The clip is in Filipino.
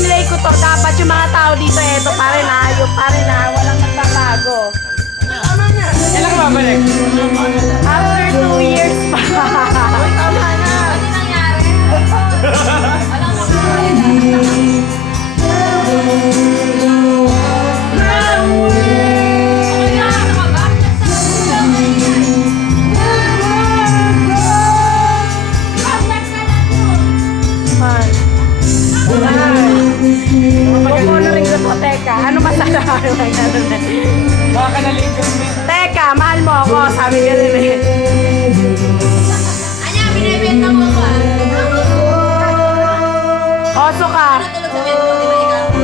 pinlay ko to. Dapat yung mga tao dito, eto, pare na, yung pare na, walang magbabago. Kailan ka babalik? After 2 years pa. Tama na. Ano nangyari? Walang nakakailan. Teka, ano masalaman ng gano'n? Baka ka nalingkod mo. Teka, mahal mo ako, sabi ka rin eh. Anya, binibenta mo ba? Oso ka. Ano tulog sa bed mo, di ba ikaw?